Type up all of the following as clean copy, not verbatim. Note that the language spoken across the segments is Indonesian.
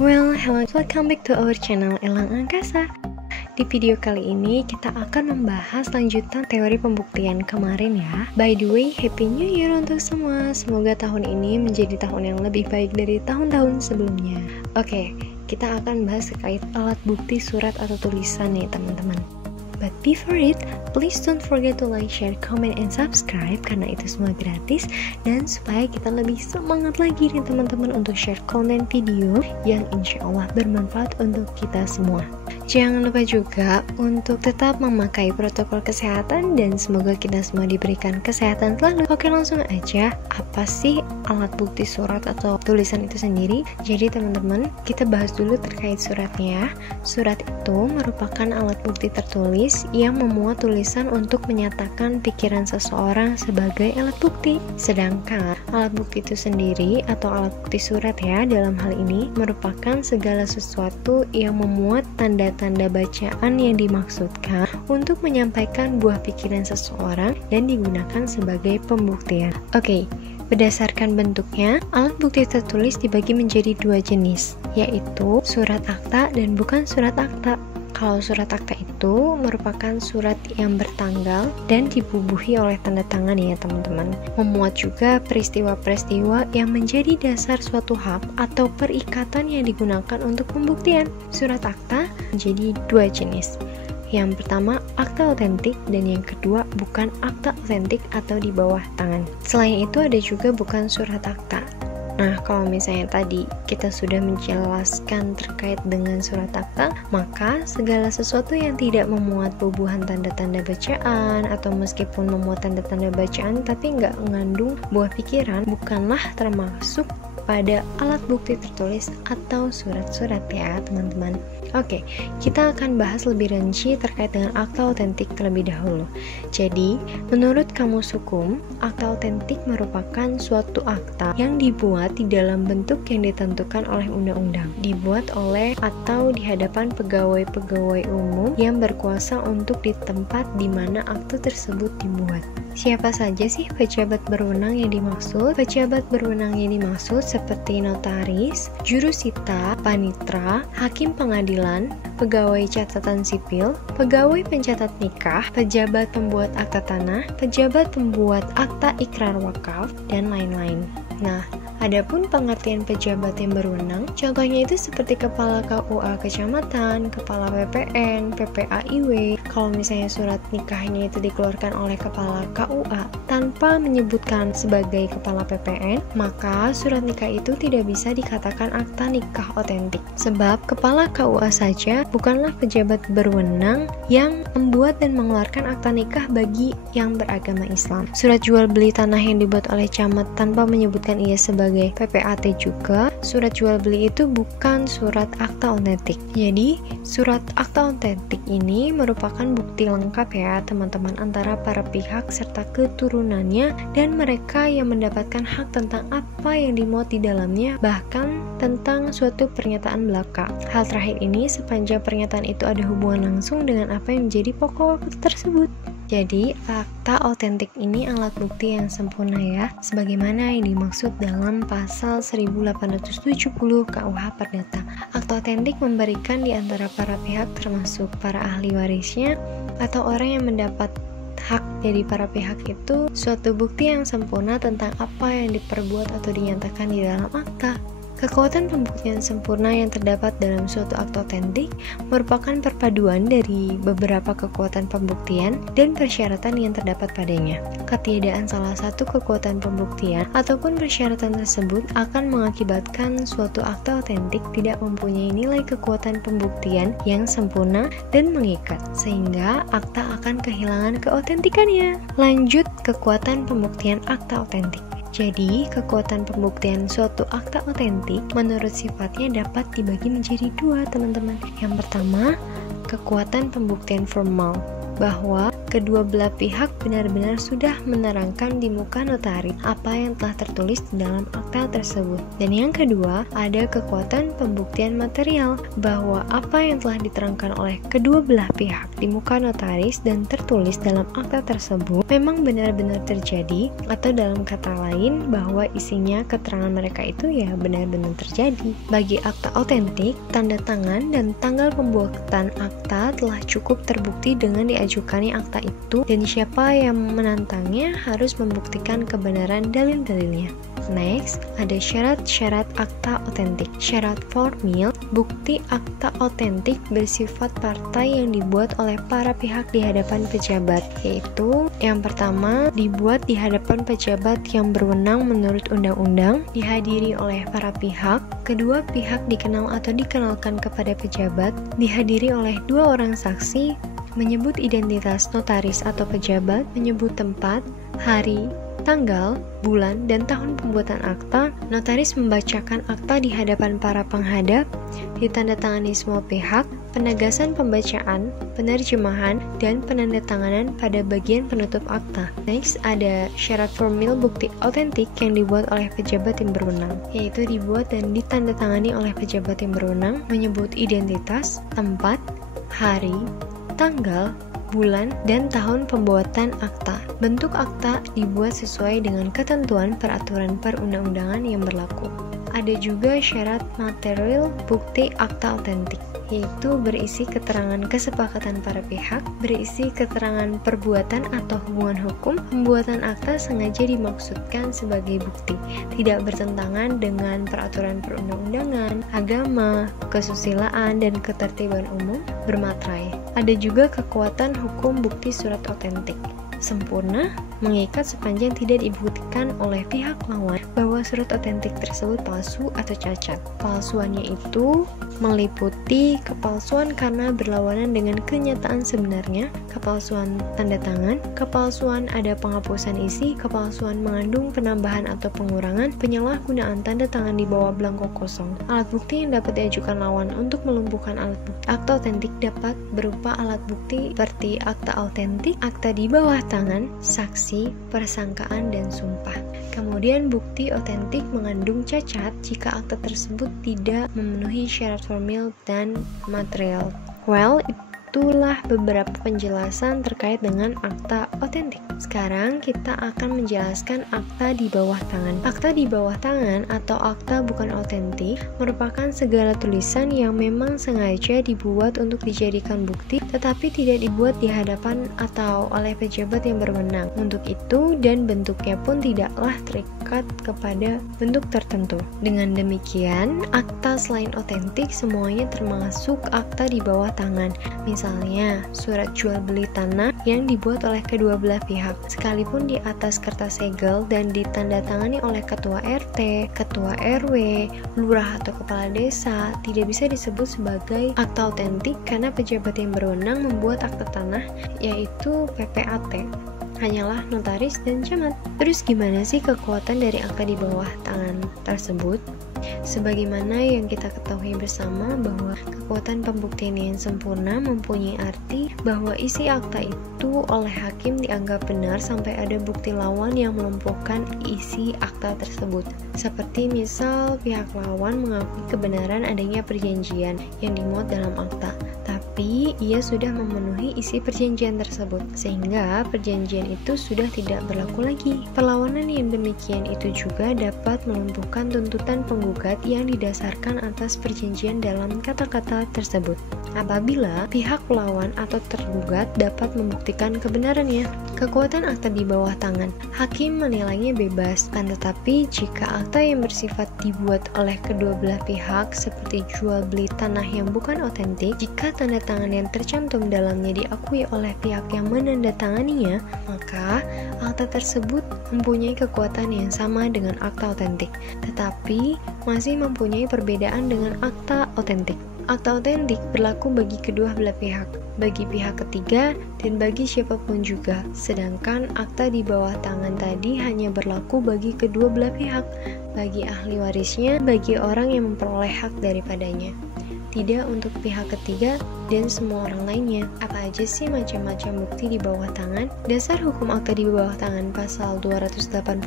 Well, hello, welcome back to our channel Elang Angkasa. Di video kali ini kita akan membahas lanjutan teori pembuktian kemarin ya. By the way, Happy New Year untuk semua. Semoga tahun ini menjadi tahun yang lebih baik dari tahun-tahun sebelumnya. Oke, kita akan bahas terkait alat bukti surat atau tulisan nih teman-teman. But before it, please don't forget to like, share, comment, and subscribe karena itu semua gratis dan supaya kita lebih semangat lagi nih teman-teman untuk share konten video yang insya Allah bermanfaat untuk kita semua. Jangan lupa juga untuk tetap memakai protokol kesehatan dan semoga kita semua diberikan kesehatan selalu. Oke, langsung aja, apa sih alat bukti surat atau tulisan itu sendiri? Jadi teman-teman, kita bahas dulu terkait suratnya. Surat itu merupakan alat bukti tertulis yang memuat tulisan untuk menyatakan pikiran seseorang sebagai alat bukti. Sedangkan alat bukti itu sendiri atau alat bukti surat ya dalam hal ini merupakan segala sesuatu yang memuat tanda-tanda bacaan yang dimaksudkan untuk menyampaikan buah pikiran seseorang dan digunakan sebagai pembuktian. Oke, berdasarkan bentuknya, alat bukti tertulis dibagi menjadi dua jenis, yaitu surat akta dan bukan surat akta. Kalau surat akta itu merupakan surat yang bertanggal dan dibubuhi oleh tanda tangan ya teman-teman. Memuat juga peristiwa-peristiwa yang menjadi dasar suatu hak atau perikatan yang digunakan untuk pembuktian. Surat akta menjadi dua jenis. Yang pertama, akta otentik dan yang kedua bukan akta otentik atau di bawah tangan. Selain itu ada juga bukan surat akta. Nah, kalau misalnya tadi kita sudah menjelaskan terkait dengan surat akta, maka segala sesuatu yang tidak memuat bubuhan tanda-tanda bacaan atau meskipun memuat tanda-tanda bacaan tapi nggak mengandung buah pikiran bukanlah termasuk pada alat bukti tertulis atau surat-surat ya teman-teman. Oke, kita akan bahas lebih rinci terkait dengan akta otentik terlebih dahulu. Jadi, menurut Kamus Hukum, akta otentik merupakan suatu akta yang dibuat di dalam bentuk yang ditentukan oleh undang-undang, dibuat oleh atau di hadapan pegawai-pegawai umum yang berkuasa untuk di tempat di mana akta tersebut dibuat. Siapa saja sih pejabat berwenang yang dimaksud? Pejabat berwenang yang dimaksud seperti notaris, jurusita, panitra, hakim pengadilan, pegawai catatan sipil, pegawai pencatat nikah, pejabat pembuat akta tanah, pejabat pembuat akta ikrar wakaf, dan lain-lain. Nah, adapun pengertian pejabat yang berwenang, contohnya itu seperti kepala KUA kecamatan, kepala PPN, PPAIW. Kalau misalnya surat nikahnya itu dikeluarkan oleh kepala KUA tanpa menyebutkan sebagai kepala PPN, maka surat nikah itu tidak bisa dikatakan akta nikah otentik. Sebab kepala KUA saja bukanlah pejabat berwenang yang membuat dan mengeluarkan akta nikah bagi yang beragama Islam. Surat jual beli tanah yang dibuat oleh camat tanpa menyebutkan ia sebagai PPAT juga, surat jual beli itu bukan surat akta otentik. Jadi, surat akta otentik ini merupakan bukti lengkap ya teman-teman antara para pihak serta keturunannya dan mereka yang mendapatkan hak tentang apa yang dimuat di dalamnya, bahkan tentang suatu pernyataan belaka. Hal terakhir ini sepanjang pernyataan itu ada hubungan langsung dengan apa yang menjadi pokok tersebut. Jadi, akta otentik ini alat bukti yang sempurna ya, sebagaimana yang dimaksud dalam pasal 1870 KUH Perdata. Akta otentik memberikan di antara para pihak termasuk para ahli warisnya atau orang yang mendapat hak dari para pihak itu suatu bukti yang sempurna tentang apa yang diperbuat atau dinyatakan di dalam akta. Kekuatan pembuktian sempurna yang terdapat dalam suatu akta otentik merupakan perpaduan dari beberapa kekuatan pembuktian dan persyaratan yang terdapat padanya. Ketiadaan salah satu kekuatan pembuktian ataupun persyaratan tersebut akan mengakibatkan suatu akta otentik tidak mempunyai nilai kekuatan pembuktian yang sempurna dan mengikat, sehingga akta akan kehilangan keotentikannya. Lanjut, kekuatan pembuktian akta otentik. Jadi, kekuatan pembuktian suatu akta otentik menurut sifatnya dapat dibagi menjadi dua, teman-teman. Yang pertama, kekuatan pembuktian formal, bahwa kedua belah pihak benar-benar sudah menerangkan di muka notaris apa yang telah tertulis di dalam akta tersebut. Dan yang kedua, ada kekuatan pembuktian material bahwa apa yang telah diterangkan oleh kedua belah pihak di muka notaris dan tertulis dalam akta tersebut memang benar-benar terjadi, atau dalam kata lain bahwa isinya keterangan mereka itu ya benar-benar terjadi. Bagi akta otentik, tanda tangan dan tanggal pembuatan akta telah cukup terbukti dengan diajukannya akta itu, dan siapa yang menantangnya harus membuktikan kebenaran dalil-dalilnya. Next, ada syarat-syarat akta otentik. Syarat formil, bukti akta otentik bersifat partai yang dibuat oleh para pihak di hadapan pejabat, yaitu yang pertama, dibuat di hadapan pejabat yang berwenang menurut undang-undang, dihadiri oleh para pihak, kedua pihak dikenal atau dikenalkan kepada pejabat, dihadiri oleh dua orang saksi, menyebut identitas notaris atau pejabat, menyebut tempat, hari, tanggal, bulan, dan tahun pembuatan akta, notaris membacakan akta di hadapan para penghadap, ditandatangani semua pihak, penegasan pembacaan, penerjemahan, dan penandatanganan pada bagian penutup akta. Next, ada syarat formil bukti otentik yang dibuat oleh pejabat yang berwenang, yaitu dibuat dan ditandatangani oleh pejabat yang berwenang, menyebut identitas, tempat, hari, tanggal, bulan, dan tahun pembuatan akta. Bentuk akta dibuat sesuai dengan ketentuan peraturan perundang-undangan yang berlaku. Ada juga syarat material bukti akta otentik, yaitu berisi keterangan kesepakatan para pihak, berisi keterangan perbuatan atau hubungan hukum. Pembuatan akta sengaja dimaksudkan sebagai bukti, tidak bertentangan dengan peraturan perundang-undangan, agama, kesusilaan, dan ketertiban umum bermaterai. Ada juga kekuatan hukum bukti surat otentik. Sempurna, mengikat sepanjang tidak dibuktikan oleh pihak lawan bahwa surat otentik tersebut palsu atau cacat. Palsuannya itu meliputi kepalsuan karena berlawanan dengan kenyataan sebenarnya, kepalsuan tanda tangan, kepalsuan ada penghapusan isi, kepalsuan mengandung penambahan atau pengurangan, penyalahgunaan tanda tangan di bawah belangko kosong. Alat bukti yang dapat diajukan lawan untuk melumpuhkan alat bukti akta otentik dapat berupa alat bukti seperti akta autentik, akta di bawah tangan, saksi, persangkaan, dan sumpah. Kemudian bukti otentik mengandung cacat jika akta tersebut tidak memenuhi syarat formil dan material. Well, itulah beberapa penjelasan terkait dengan akta otentik. Sekarang kita akan menjelaskan akta di bawah tangan. Akta di bawah tangan atau akta bukan otentik merupakan segala tulisan yang memang sengaja dibuat untuk dijadikan bukti tetapi tidak dibuat di hadapan atau oleh pejabat yang berwenang untuk itu, dan bentuknya pun tidaklah terikat kepada bentuk tertentu. Dengan demikian, akta selain otentik semuanya termasuk akta di bawah tangan. Misalnya, surat jual beli tanah yang dibuat oleh kedua belah pihak, sekalipun di atas kertas segel dan ditandatangani oleh ketua RT, ketua RW, lurah atau kepala desa, tidak bisa disebut sebagai akta otentik karena pejabat yang berwenang membuat akta tanah, yaitu PPAT, hanyalah notaris dan camat. Terus gimana sih kekuatan dari akta di bawah tangan tersebut? Sebagaimana yang kita ketahui bersama bahwa kekuatan pembuktian yang sempurna mempunyai arti bahwa isi akta itu oleh hakim dianggap benar sampai ada bukti lawan yang melumpuhkan isi akta tersebut. Seperti misal pihak lawan mengakui kebenaran adanya perjanjian yang dimuat dalam akta, tapi ia sudah memenuhi isi perjanjian tersebut, sehingga perjanjian itu sudah tidak berlaku lagi. Perlawanan yang demikian itu juga dapat melumpuhkan tuntutan penggugat yang didasarkan atas perjanjian dalam kata-kata tersebut, apabila pihak lawan atau tergugat dapat membuktikan kebenarannya. Kekuatan akta di bawah tangan, hakim menilainya bebas, tetapi jika akta yang bersifat dibuat oleh kedua belah pihak seperti jual beli tanah yang bukan otentik, jika tanda tangan yang tercantum dalamnya diakui oleh pihak yang menandatanganinya, maka akta tersebut mempunyai kekuatan yang sama dengan akta otentik, tetapi masih mempunyai perbedaan dengan akta otentik. Akta otentik berlaku bagi kedua belah pihak, bagi pihak ketiga, dan bagi siapapun juga. Sedangkan akta di bawah tangan tadi hanya berlaku bagi kedua belah pihak, bagi ahli warisnya, bagi orang yang memperoleh hak daripadanya. tidak untuk pihak ketiga dan semua orang lainnya. Apa aja sih macam-macam bukti di bawah tangan? Dasar hukum akta di bawah tangan pasal 286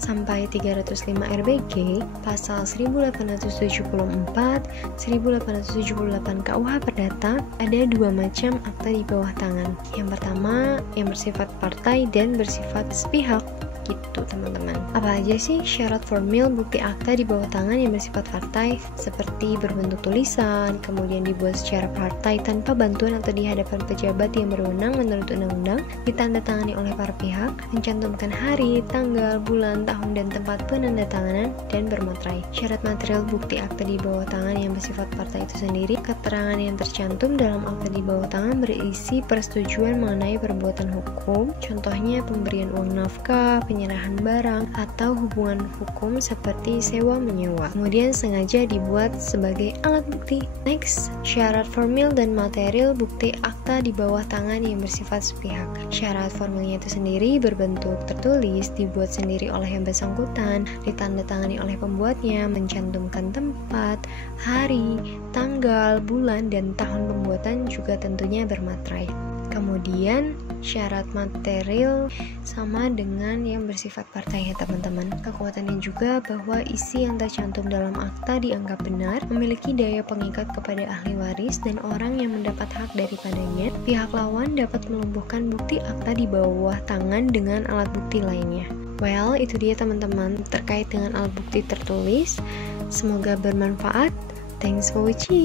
sampai 305 RBG, pasal 1874, 1878 KUH Perdata, ada dua macam akta di bawah tangan. Yang pertama, yang bersifat partai dan bersifat sepihak. Gitu teman-teman. Apa aja sih syarat formil bukti akta di bawah tangan yang bersifat partai? Seperti berbentuk tulisan, kemudian dibuat secara partai tanpa bantuan atau di hadapan pejabat yang berwenang menurut undang-undang, ditandatangani oleh para pihak, mencantumkan hari, tanggal, bulan, tahun, dan tempat penandatanganan, dan bermaterai. Syarat material bukti akta di bawah tangan yang bersifat partai itu sendiri, keterangan yang tercantum dalam akta di bawah tangan berisi persetujuan mengenai perbuatan hukum, contohnya pemberian uang nafkah, penyerahan barang, atau hubungan hukum seperti sewa-menyewa. Kemudian sengaja dibuat sebagai alat bukti. Next, syarat formil dan material bukti akta di bawah tangan yang bersifat sepihak. Syarat formilnya itu sendiri berbentuk tertulis, dibuat sendiri oleh yang bersangkutan, ditandatangani oleh pembuatnya, mencantumkan tempat, hari, tanggal, bulan, dan tahun pembuatan juga tentunya bermaterai. Kemudian syarat material sama dengan yang bersifat partai ya teman-teman. Kekuatannya juga bahwa isi yang tercantum dalam akta dianggap benar, memiliki daya pengikat kepada ahli waris dan orang yang mendapat hak daripadanya. Pihak lawan dapat melumpuhkan bukti akta di bawah tangan dengan alat bukti lainnya. Well, itu dia teman-teman terkait dengan alat bukti tertulis. Semoga bermanfaat. Thanks for watching.